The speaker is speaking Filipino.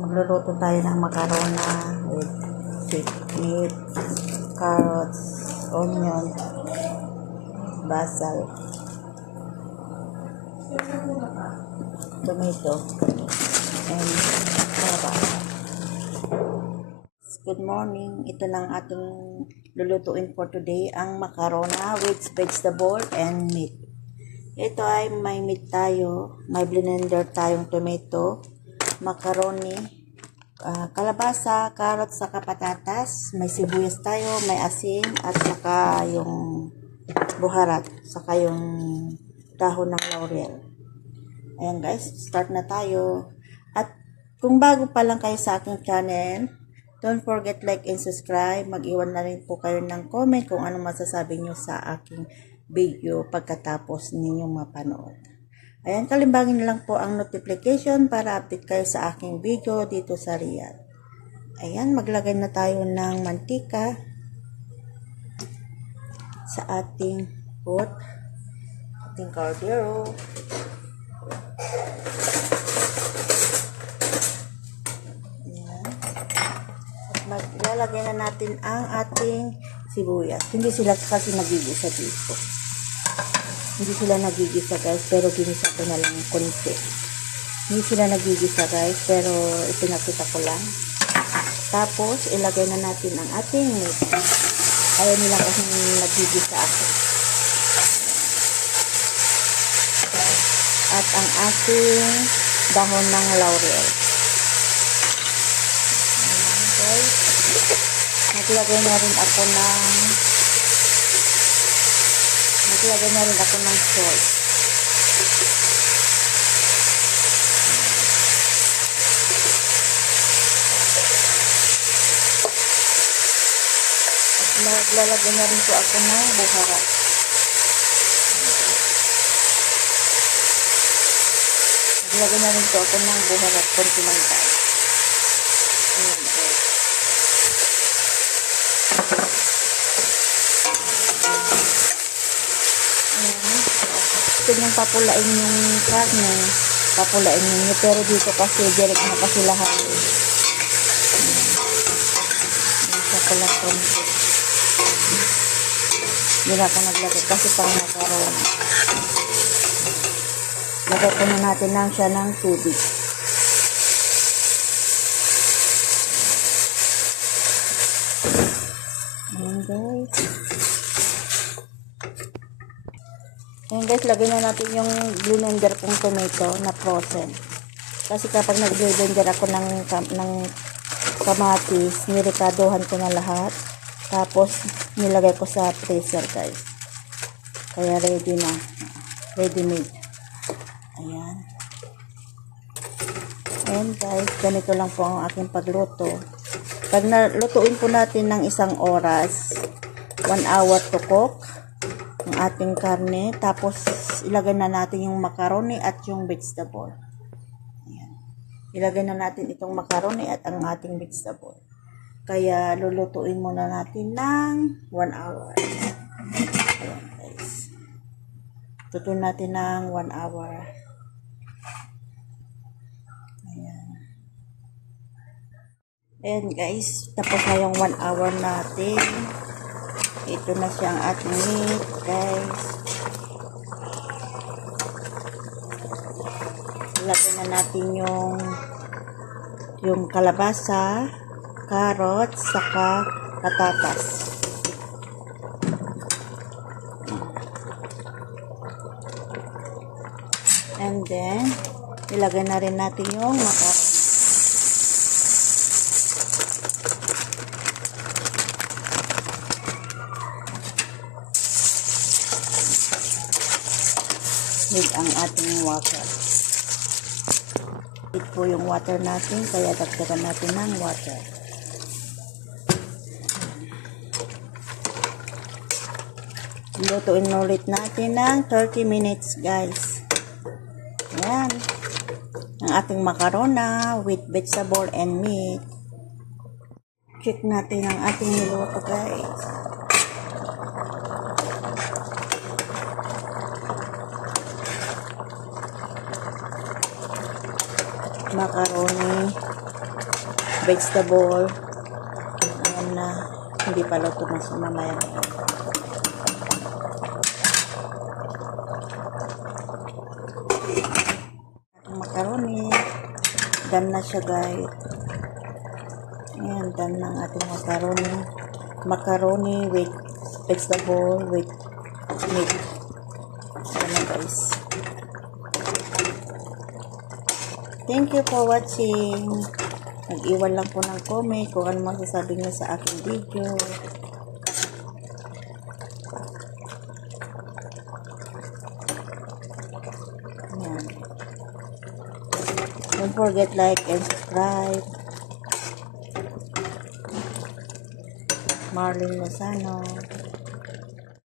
Magluluto tayo ng macarona with meat, carrots, onion, basil, tomato, and kalabasa. Good morning. Ito na ang ating lulutuin for today, ang macarona with vegetable and meat. Ito ay may meat tayo, may blender tayong tomato, macaroni, kalabasa, carrots, saka patatas, may sibuyas tayo, may asin, at saka yung buharat, saka yung dahon ng laurel. Ayan guys, start na tayo. At kung bago pa lang kayo sa aking channel, don't forget like and subscribe. Mag-iwan na rin po kayo ng comment kung ano masasabi nyo sa aking video pagkatapos ninyong mapanood. Ayan, kalimbangin lang po ang notification para update kayo sa aking video dito sa Riyadh. Ayan, maglagay na tayo ng mantika sa ating pot, ating caldero. Ayan. At maglalagay na natin ang ating sibuyas. Hindi sila kasi nagigisa dito. Hindi sila nagigisa guys, pero ginisa ko na lang konti. Hindi sila nagigisa guys, pero ipinakita ko lang. Tapos, ilagay na natin ang ating meat. Ayaw nila kasi nagigisa ako. At ang ating dahon ng laurel. Ayan guys. Naglagay na rin ako ng salt. At naglalagay na rin po ako ng buharat. Naglagay na rin po ako ng buharat, konti lang tayo. Ayan guys. Gusto niyong papulain yung karne, papulain niyo, pero dito kasi direct na kasi lahat. Papula konti. Hindi na ako naglagay kasi pang macaroni. Lagay ko na natin lang siya ng tubig. Ayan guys. Ayan guys, lagay na natin yung blender kong tomato na frozen. Kasi kapag nag-blender ako ng kamatis, nirekadohan ko na lahat. Tapos, nilagay ko sa freezer guys. Kaya ready na. Ready made. Ayan. Ayan guys, ganito lang po ang aking pagluto. Pag nalutuin po natin ng 1 oras, 1 hour to cook ang ating karne, tapos ilagay na natin yung macaroni at yung vegetable. Ayan. Ilagay na natin itong macaroni at ang ating vegetable. Kaya lulutuin muna natin ng 1 hour. Ayan guys. Lutuin natin ng 1 hour. Ayan. Ayan guys, tapos na yung 1 hour natin. Ito na siya ang ating meat, guys. Ilagay na natin yung kalabasa, carrots, saka patatas. And then, ilagay na rin natin yung macaroni. Need ang ating water. Need po yung water natin, kaya dagdagan natin ng water. Lutuin ulit natin ng 30 minutes guys. Ayan. Ang ating macarona with vegetable and meat. Check natin ang ating niluto guys. Macaroni vegetable. Ayan na. Hindi pa luto na siya mamaya. Ang macaroni. Done na siya guys. Ayan, done na ang ating macaroni. Macaroni with vegetable with meat. Ayan na guys. Thank you for watching. Nag-iwan lang po ng comment kung ano masasabi niyo sa aking video. Ayan. Don't forget like and subscribe. Marlene Lozano.